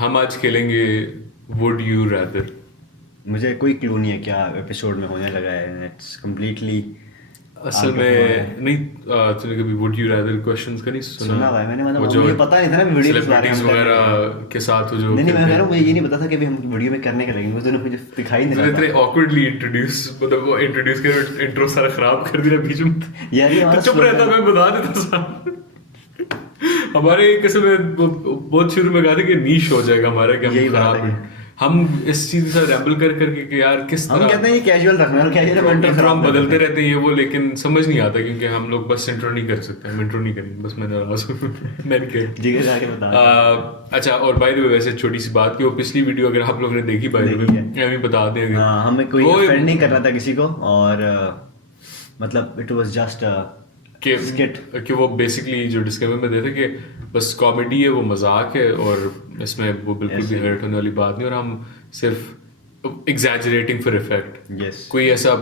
हम आज खेलेंगे वुड यू रैदर। मुझे कोई क्लू नहीं है क्या एपिसोड में होने लगा है। इट्स कम्प्लीटली असल आउट ऑफ माय। में नहीं, तूने कभी वुड यू रैदर क्वेश्चंस का नहीं सुना? सुना हुआ है मैंने, वो मतलब जो मुझे पता नहीं था ना वीडियो किस बारे में सेलिब्रिटीज हम करने लगे हैं। वगैरह के साथ वो जो नहीं नहीं, मैं खेलते कह रहा हैं। हूँ, मुझे ये नहीं पता था कि अभी हम वीडियो में करने के लगेंगे, वो तूने मुझे दिखाई नहीं तूने रहा इतने था। ऑकवर्डली इंट्रोड्यूस, मतलब वो इंट्रोड्यूस कर इंट्रो सारा खराब कर दिया बीच में। यार ये तो हमारा चुप रहता, मैं बता देता साहब। हमारे किसी में बहुत शुरू में कहा था कि नीश हो जाएगा हमारा, कि हम यही बात खराब है। हम इस चीज के साथ रैम्बल कर करके कि यार किस हम कहते हैं तरह ये कैजुअल रखना है, कैजुअल में इंटर इंट्रो हम खराब कर बदलते देते हैं। रहते हैं ये वो, लेकिन समझ नहीं आता क्योंकि हम लोग बस इंट्रो नहीं कर सकते, हम इंट्रो नहीं करेंगे, बस मैं नाराज हूँ। मैं नहीं कह जिगर जाके बता अच्छा, और बाय द वे वैसे छोटी सी बात कि वो पिछली वीडियो अगर आप लोगों ने देखी, बाय द वे देखी है। मैं भी बता दें अगर हाँ, हमें कोई वो ऑफेंड नहीं करना था किसी को, और मतलब इट वाज जस्ट कि स्किट। कि वो बेसिकली जो डिस्कवर में देते कि बस कॉमेडी है, वो मजाक है, और इसमें वो बिल्कुल भी ऐसे हर्ट होने वाली बात नहीं, और हम सिर्फ एग्जैजरेटिंग फॉर इफेक्ट। यस, कोई ऐसा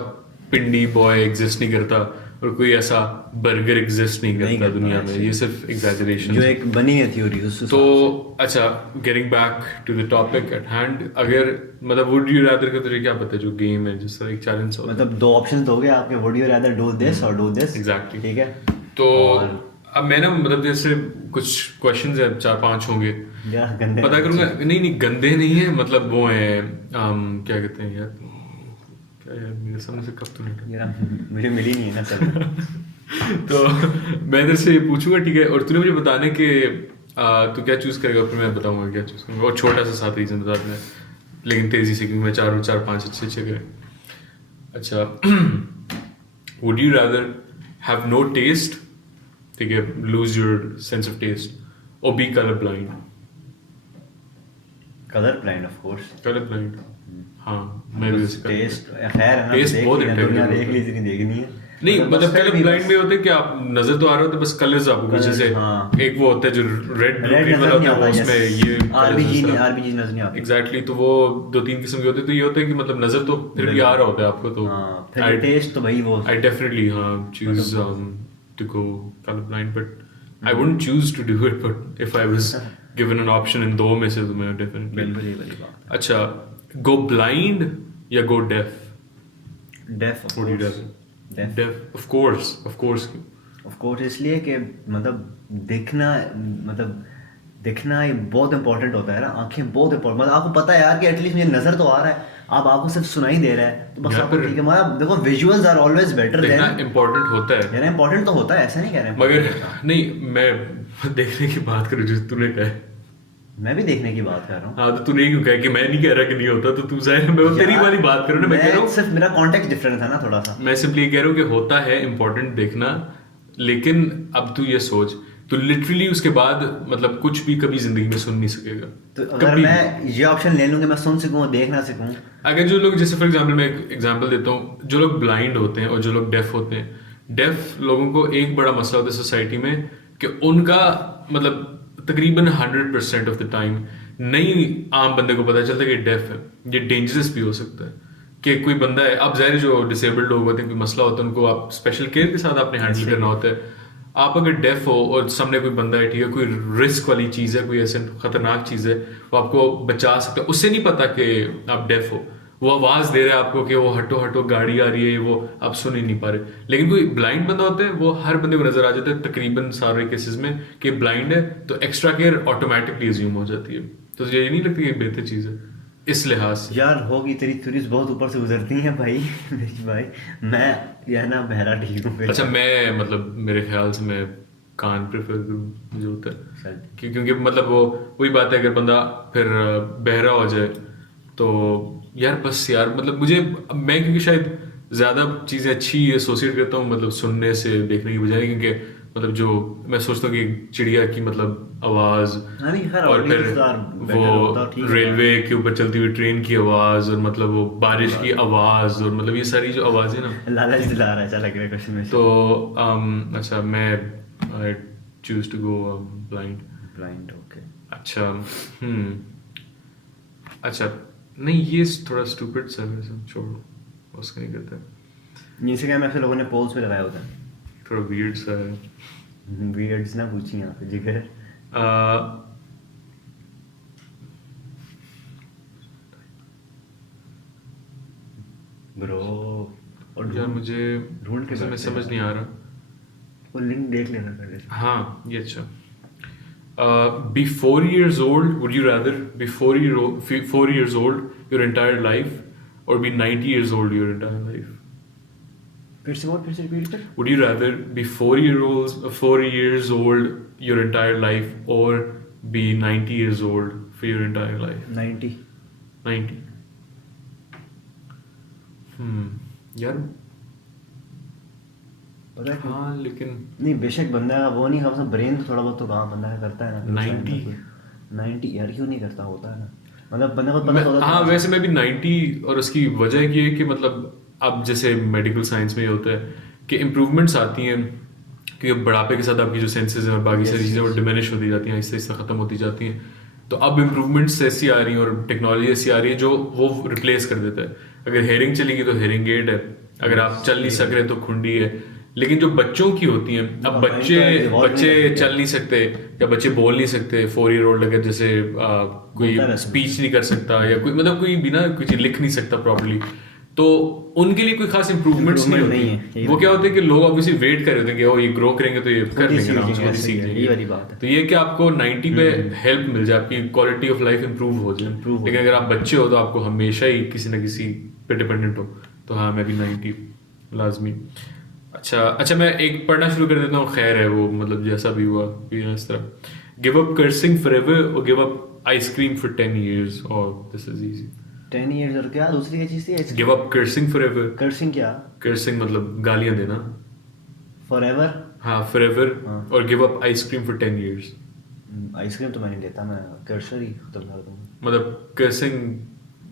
पिंडी बॉय एग्जिस्ट नहीं करता, और कोई ऐसा बर्गर एग्जिस्ट नहीं नहीं करता करता दुनिया में, ऐसे। ये सिर्फ एग्जैजरेशन जो है। एक बनी है थ्योरी उस तो हिसाब से। अच्छा, getting back to the topic at hand, अगर मतलब वुड यू रादर का तुझे क्या पता है, जो गेम है जिस तरह एक चैलेंज होता है। मतलब दो ऑप्शन हो गए आपके, would you rather do this और डू दिस। एग्जैक्टली। ठीक है। तो और अब मैं ना, मतलब जैसे कुछ क्वेश्चंस है, 4-5 होंगे, यार गंदे पता करूंगा। नहीं नहीं, गंदे नहीं है, मतलब वो है क्या कहते हैं यार, क्या यार, मेरे सामने से कब तो नहीं यार मुझे मिली नहीं है ना सर। तो मैं इधर से पूछूंगा, ठीक है, और तूने मुझे बताना है कि तू क्या चूज करेगा, फिर मैं बताऊंगा क्या चूज करूंगा, और छोटा सा 7 रीजन बता देना, लेकिन तेजी से, क्योंकि मैं 4-5 अच्छे अच्छे करे। अच्छा, would you rather have no taste, ठीक है, lose your sense of taste, और be colour blind? Colour blind of course. Colour blind, हाँ, मैं भी वैसे टेस्ट खैर है ना, टेस्ट देख बहुत लिया, दुनिया इंटेलिजेंट देख होता ली, है। इतनी देखनी है। नहीं बस मतलब फिर कलर भी ब्लाइंड बस में होते हैं कि आप नजर तो आ रहे होते, बस कलर्स आपको कुछ, कलर, जैसे हाँ। एक वो होता है जो रेड ब्लू रेड ग्रीन वाला नजर नहीं होता है, आता, वो यस। उसमें ये आरबीजी नहीं, आरबीजी नजर नहीं आता। एग्जैक्टली। तो वो 2-3 किस्म के होते हैं, तो ये होता है कि मतलब नजर तो फिर भी आ रहा होता है आपको, तो हाँ, फिर टेस्ट तो भाई वो आई डेफिनेटली हाँ choose to go colour blind, but I wouldn't choose to do it, but if I was given an option इन दो में से, तो मैं डेफिनेटली। बिल्कुल ही बड़ी बात अच्छा, गो ब्लाइंड या गो डेफ? है। Deaf of What do you course. rather? Deaf Deaf, of course. Of course, इसलिए कि मतलब देखना, मतलब दिखना ये बहुत इंपॉर्टेंट होता है ना। आंखें बहुत इंपॉर्टेंट, मतलब आपको पता है यार कि एटलीस्ट मुझे नजर तो आ रहा है, आप आपको सिर्फ सुनाई दे रहा है, तो बस यार आपको पर ठीक है। मतलब देखो, विजुअल्स आर ऑलवेज बेटर देखना देन। इम्पोर्टेंट होता है, यार इंपॉर्टेंट तो होता है, ऐसा नहीं कह रहे हैं मगर important होता। नहीं, मैं देखने की बात करूँ जो तूने कहा है। मैं भी देखने की बात कर रहा हूँ। हाँ, तो तूने क्यों कहा कि मैं नहीं कह रहा कि नहीं होता, तो तू जाहिर है, मैं वो तेरी यार, वाली बात करूँ ना, मैं कह रहा हूँ, सिर्फ मेरा कॉन्टेक्स्ट डिफरेंट था ना थोड़ा सा। मैं सिंपली ये कह रहा हूँ कि होता है इम्पोर्टेंट देखना, लेकिन अब तू ये सोच, तू लिटरली उसके बाद मतलब कुछ भी कभी जिंदगी में सुन नहीं सकेगा, तो अगर कभी भी। मैं ये ऑप्शन ले लूँ कि मैं सुन सकूँ और देख ना सकूँ। अगर जो लोग, जैसे फॉर एग्जांपल मैं एक एग्जांपल देता हूँ, जो लोग ब्लाइंड होते हैं और जो लोग डेफ होते हैं, डेफ लोगों को एक बड़ा मसला होता है सोसाइटी में कि उनका मतलब तकरीबन 100% ऑफ द टाइम नहीं आम बंदे को पता चलता कि डेफ है। ये डेंजरस भी हो सकता है कि कोई बंदा है, अब ज़ाहिर है जो डिसेबल्ड लोग होते हैं, कोई मसला होता है, उनको आप स्पेशल केयर के साथ आपने हैंडल करना होता है। आप अगर डेफ हो और सामने कोई बंदा है, ठीक है, कोई रिस्क वाली चीज़ है, कोई ऐसे खतरनाक चीज़ है, वो आपको बचा सकता है, उससे नहीं पता कि आप डेफ हो, वो आवाज़ दे रहा है आपको कि वो हटो हटो, गाड़ी आ रही है, वो आप सुन ही नहीं पा रहे। लेकिन कोई ब्लाइंड बंदा होता है, वो हर बंदे को नजर आ जाता है तकरीबन सारे केसेस में कि ब्लाइंड है, तो एक्स्ट्रा केयर ऑटोमेटिकली अज्यूम हो जाती है। तो ये नहीं लगती कि बेहतर चीज़ है इस लिहाज से? यार होगी, तेरी थ्योरीज बहुत ऊपर से गुजरती हैं भाई। मेरी भाई, मैं यह ना बहरा ठीक हूँ फिर। अच्छा, मैं मतलब मेरे ख्याल से मैं कान प्रेफर करूँ, मुझे होता है क्योंकि मतलब वो वही बात है, अगर बंदा फिर बहरा हो जाए तो यार बस यार, मतलब मुझे, मैं क्योंकि शायद ज़्यादा चीज़ें अच्छी एसोसिएट करता हूँ मतलब सुनने से देखने की बजाय, क्योंकि मतलब जो मैं सोचता हूँ कि चिड़िया की मतलब आवाज़, हाँ नहीं, हर और फिर ऑडियंस का बेटर होता है, ठीक वो है। रेलवे के ऊपर चलती हुई ट्रेन की आवाज़, और मतलब वो बारिश की आवाज़, और मतलब ये सारी जो आवाज़ें ना, लालच दिला रहा है, चल अगले क्वेश्चन में। तो अच्छा, मैं I choose to go blind. Blind, okay. अच्छा, अच्छा, नहीं ये थोड़ा स्टूपिड सा है, वैसे छोड़ो, उसका नहीं करता, जिनसे क्या मैं, ऐसे लोगों ने पोल्स में लगाया होता है। थोड़ा वियर्ड सा है। वियर्ड्स ना पूछी यहाँ पे जिगर। ब्रो। और यार मुझे ढूंढ के मैं बैठते समझ हैं। नहीं आ रहा। वो लिंक देख लेना पहले। हाँ ये अच्छा। Be 4 years old, would you rather be 4 years old your entire life or be 90 years old your entire life? फिर से बोल, फिर से रिपीट कर। Would you rather be 4 years old your entire life or be 90 years old for your entire life? 90। 90. यार पता है क्यों? हाँ लेकिन नहीं बेशक बंदा वो नहीं कर सकता, ब्रेन तो थोड़ा बहुत तो काम बंदा का करता है ना। 90 90 यार क्यों नहीं करता, होता है ना। मतलब बंदा को पता होता हाँ वैसे मैं भी 90। और उसकी वजह ये है कि मतलब अब जैसे मेडिकल साइंस में ये होता है कि इम्प्रूवमेंट्स आती हैं क्योंकि बुढ़ापे के साथ आपकी जो सेंसेस हैं और बाकी सारी चीज़ें वो डिमिनिश होती जाती हैं, आहिस्ता आहिस्ता ख़त्म होती जाती हैं। तो अब इम्प्रूवमेंट्स ऐसी आ रही हैं और टेक्नोलॉजी ऐसी आ रही है जो वो रिप्लेस कर देता है। अगर हेयरिंग चलेगी तो हेयरिंग एड है, अगर आप चल नहीं सक रहे तो खुंडी है। लेकिन जो बच्चों की होती हैं, अब हाँ, बच्चे mind का evolve बच्चे नहीं कर सकते। चल नहीं सकते या बच्चे बोल नहीं सकते। 4 year old अगर जैसे कोई बोलता रहता है। स्पीच नहीं कर सकता या कोई मतलब कोई बिना कोई चीज़ लिख नहीं सकता प्रॉपर्ली, तो उनके लिए कोई खास इंप्रूवमेंट्स नहीं Improvement नहीं होती। है, वो क्या होते हैं कि लोग ऑब्वियसली वेट कर रहे होते हैं कि ओ ये ग्रो करेंगे तो ये कर लेंगे, सीख आराम से जाएंगे, खुद ही सीख ऐसे ही है, ये वाली बात जाएंगे। है। तो ये कि आपको 90 पे हेल्प मिल जाए, आपकी क्वालिटी ऑफ लाइफ इंप्रूव हो जाए। Improve हो लेकिन अगर आप बच्चे हो तो आपको हमेशा ही किसी ना किसी पे डिपेंडेंट हो। तो हाँ मैं भी 90 लाजमी। अच्छा मैं एक पढ़ना शुरू कर देता हूँ, खैर है वो मतलब जैसा भी हुआ ये इस तरह। गिव अप कर्सिंग फॉरएवर और give up ice cream for 10 years। और दिस इज इजी। 10 years और क्या दूसरी क्या चीज़ थी? Give up cursing forever. Cursing क्या? कर्सिंग मतलब गालियां देना। फॉरएवर? हाँ फॉरएवर। हाँ। और give up ice cream for 10 years। Ice cream तो मैं नहीं लेता, मैं कर्सर ही खत्म कर दूंगा। मतलब कर्सिंग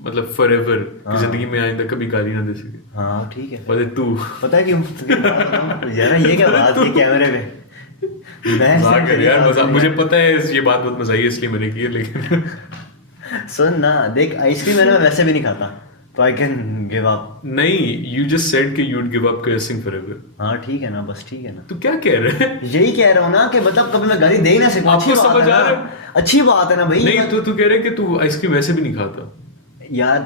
मतलब फॉरएवर हाँ। कि जिंदगी में आइंदा कभी गाली ना दे सके। हाँ ठीक है। मतलब तू पता है क्यों? यार ये क्या बात है कैमरे में? मैं मजाक कर यार, मजाक। मुझे सुन पता है ये बात बहुत मजा आई है इसलिए मैंने की है, लेकिन ना, देख आइसक्रीम मैंने वैसे भी नहीं खाता, तो आई कैन गिव अप। नहीं, यू जस्ट सेड कि you'd give up cursing forever। हाँ ठीक है ना, बस ठीक है ना। तू क्या कह रहे है? यही कह रहा हूँ ना कि मतलब कभी मैं गाली दे ही ना सकूं। आपको अच्छी बात समझ है आ ना, रहा है? अच्छी बात है ना भाई। नहीं तू कह रहे है कि तू आइसक्रीम वैसे भी नहीं खाता। यार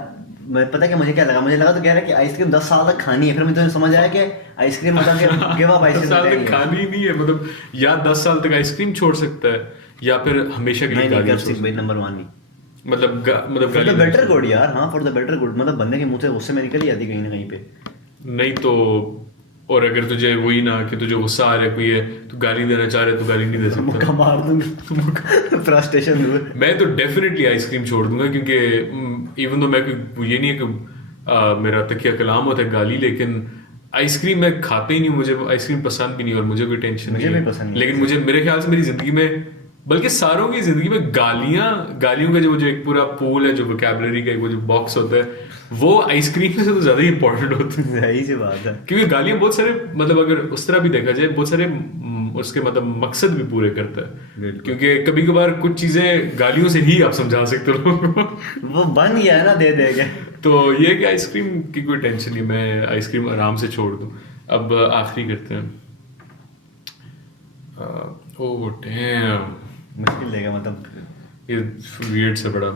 मैं पता है कि मुझे क्या लगा, मुझे लगा तो कह रहा है कि आइसक्रीम 10 साल तक खानी है, फिर मुझे समझ आया कि आइसक्रीम मतलब गिव अप 10 आइसक्रीम साल होता तक ही है। खानी ही नहीं है, मतलब या 10 साल तक आइसक्रीम छोड़ सकता है या फिर हमेशा के लिए नहीं गालियां कर छोड़ सकते भाई, सकता नंबर 1 नहीं। है। मतलब फॉर द गालियां बेटर नहीं गुड यार, हाँ फॉर द बेटर गुड, मतलब बंदे के मुंह से गुस्से में निकल ही आती कहीं ना कहीं पे। छोड़- नहीं तो और अगर तुझे वही ना कि तुझे गुस्सा आ रहा है, कोई है तू गाली देना चाह रहे तो गाली नहीं दे मुक्का सकता। मार दूंगा फ्रस्ट्रेशन दूर। मैं तो डेफिनेटली आइसक्रीम छोड़ दूंगा क्योंकि इवन तो मैं ये नहीं है कि मेरा तकिया कलाम होता है गाली, लेकिन आइसक्रीम मैं खाता ही नहीं हूँ, मुझे आइसक्रीम पसंद भी नहीं और मुझे कोई टेंशन मुझे नहीं भी है। पसंद नहीं है लेकिन मुझे मेरे ख्याल से मेरी जिंदगी में, बल्कि सारों की जिंदगी में गालियों का जो एक पूरा पूल है, जो वोकैबुलरी का वो जो बॉक्स होता है, वो आइसक्रीम से तो ज्यादा ही इंपॉर्टेंट होता है। सही सी बात है। क्योंकि गालियां बहुत सारे मतलब अगर उस तरह भी देखा जाए बहुत सारे उसके मतलब मकसद भी पूरे करता है। बिल्कुल। क्योंकि कभी कभार कुछ चीजें गालियों से ही आप समझा सकते हो लोगों को। वो बन गया है ना दे दे के। तो ये कि आइसक्रीम की कोई टेंशन नहीं, मैं आइसक्रीम आराम से छोड़ दूं। अब आखिरी करते हैं। ओह डैम, मुश्किल देगा मतलब। ये वियर्ड सा बड़ा।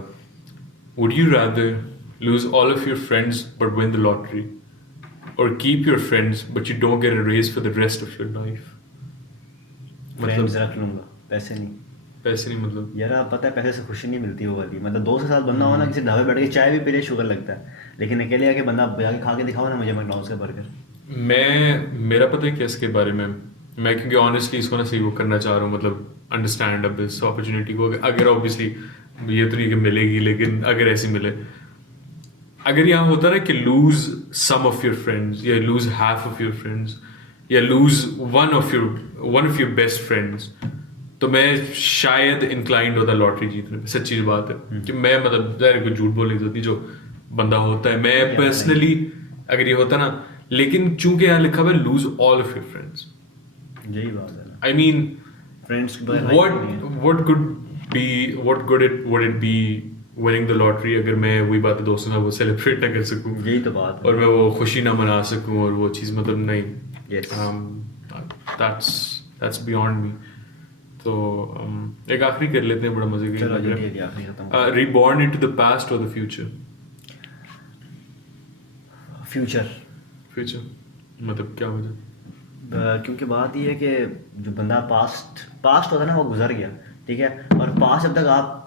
Would you rather lose all of your friends but win the lottery or keep your friends but you don't get a raise for the rest of your life? Friends रख लूंगा, पैसे नहीं। पैसे नहीं मतलब यार आप पता है पैसे से खुशी नहीं मिलती वो वाली, मतलब 2 से साल बंदा हो ना किसी ढाबे बैठ के चाय भी पी ले शुगर लगता है, लेकिन अकेले आके बंदा जाके खा के दिखाओ ना मुझे मैकडॉनल्ड्स का बर्गर। मेरा पता है क्या इसके बारे में, मैं क्योंकि ऑनेस्टली इसको ना सही वो करना चाह रहा हूँ, मतलब अंडरस्टैंड अब इस अपॉर्चुनिटी को। अगर ऑब्वियसली ये तो नहीं कि मिलेगी, लेकिन अगर ऐसी मिले, अगर यहाँ होता ना कि lose some of your friends या lose half of your friends या lose one of your best friends, तो मैं शायद इंक्लाइंड होता लॉटरी जीतने पे। सच्ची बात है कि मैं मतलब ज़ाहिर कोई झूठ बोल नहीं सकती, जो बंदा होता है मैं पर्सनली अगर ये होता ना, लेकिन चूंकि यहाँ लिखा हुआ है lose all of your friends, यही बात है ना, I mean friends what good it would it be winning the lottery अगर मैं वही बात है दोस्तों का वो सेलिब्रेट ना कर सकूं, यही तो बात है। और मैं वो खुशी ना मना सकूं, और वो चीज़ मतलब नहीं। Yes. That's beyond me। तो एक आखिरी कर लेते हैं, बड़ा मजे की चलो लग जल्दी रहा जल्दी आखिरी खत्म है। Reborn into the past or the future? Future. Future मतलब क्या वजह? क्योंकि बात ये है कि जो बंदा पास्ट होता है ना वो गुजर गया, ठीक है, और पास्ट जब तक आप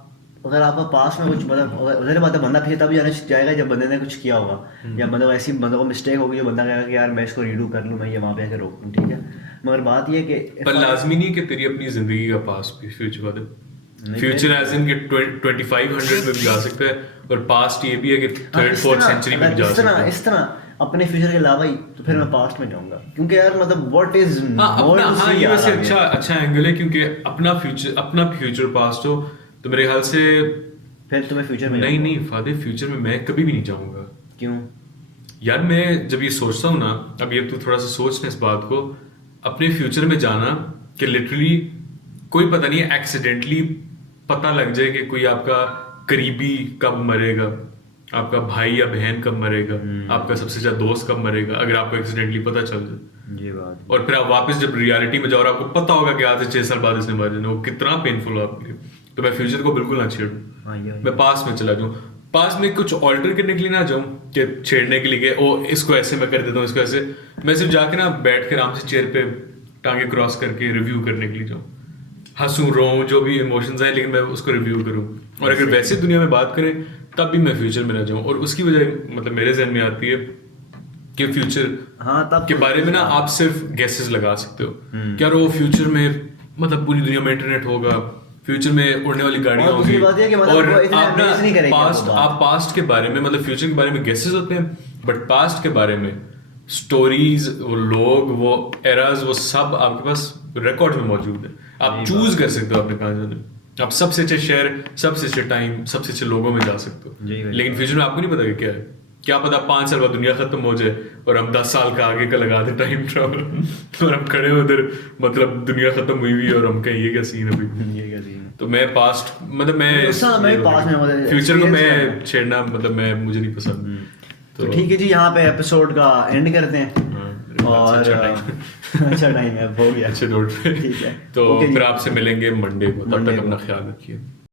अगर आपका पास्ट में कुछ मतलब उधर बात है, बंदा फिर तभी जाने जाएगा जब बंदे ने कुछ किया होगा, या मतलब ऐसी बंदों को मिस्टेक होगी जो बंदा कहेगा कि यार मैं इसको रीडू कर लूँ, मैं ये वहाँ पे आके रोक लूँ, ठीक है। मगर बात ये है कि पर लाजमी नहीं कि तेरी अपनी जिंदगी का पास्ट भी फ्यूचर बदल। नहीं, फ्यूचर एज इन कि 2500 में भी जा सकता है, और पास्ट ये भी है कि थर्ड फोर्थ सेंचुरी में भी जा सकता है। इस तरह अपने फ्यूचर के अलावा ही तो फिर मैं पास्ट में जाऊंगा, क्योंकि यार मतलब व्हाट इज हाँ ये वैसे अच्छा एंगल है, क्योंकि अपना फ्यूचर पास्ट हो तो मेरे ख्याल से फिर तुम्हें फ्यूचर में नहीं फादे, फ्यूचर में मैं कभी भी नहीं जाऊंगा। क्यों यार मैं जब ये सोचता हूँ ना, अब ये तू थोड़ा सा सोच ना इस बात को, अपने फ्यूचर में जाना कि लिटरली कोई पता नहीं है, एक्सीडेंटली पता लग जाए कि कोई आपका करीबी कब मरेगा, आपका भाई या बहन कब मरेगा, आपका सबसे ज्यादा दोस्त कब मरेगा, अगर आपको एक्सीडेंटली पता चल जाए ये बात, और फिर आप वापस जब रियलिटी में जाओ और आपको पता होगा कि आज से 6 साल बाद इसने मर जाना, वो कितना पेनफुल हो आपके लिए। तो मैं फ्यूचर को बिल्कुल ना छेड़ूं, मैं पास में चला जाऊं, पास में कुछ ऑल्टर करने के लिए ना जाऊं कि छेड़ने के लिए कि ओ इसको ऐसे मैं कर देता हूँ, इसको ऐसे। मैं सिर्फ जाके ना बैठ के आराम से चेयर पे टांगे क्रॉस करके रिव्यू करने के लिए जाऊं, हंसूं रोऊं जो भी इमोशंस आए, लेकिन मैं उसको रिव्यू करूं। और अगर वैसे दुनिया में बात करें तब भी मैं फ्यूचर में ना जाऊं, और उसकी वजह मतलब मेरे जहन में आती है कि फ्यूचर तब के बारे में ना आप सिर्फ गेसेस लगा सकते हो कि यार वो फ्यूचर में मतलब पूरी दुनिया में इंटरनेट होगा, फ्यूचर में उड़ने वाली गाड़ियां होंगी, और आप ना आप पास्ट के बारे में मतलब फ्यूचर के बारे में गेसेस होते हैं, बट पास्ट के बारे में स्टोरीज, वो लोग, वो एराज, वो सब आपके पास रिकॉर्ड में मौजूद है। आप चूज कर सकते हो अपने कहाँ जाना, आप सबसे अच्छे शहर, सबसे अच्छे टाइम, सबसे अच्छे लोगों में जा सकते हो। लेकिन फ्यूचर में आपको नहीं पता कि क्या है, क्या पता 5 साल बाद दुनिया खत्म हो जाए और हम 10 साल का आगे का लगा दे टाइम ट्रैवल और हम खड़े हो उधर, मतलब दुनिया खत्म हुई हुई और हम कहें ये क्या सीन है अभी, ये क्या सीन है। तो मैं पास्ट मतलब मैं पास्ट में फ्यूचर को मैं छेड़ना मतलब मैं मुझे नहीं पसंद। तो ठीक है जी, यहाँ पे एपिसोड का एंड करते हैं, और अच्छा टाइम है, हो गया, अच्छे नोट पे, ठीक है। तो फिर आपसे मिलेंगे मंडे को, तब तक अपना ख्याल रखिए।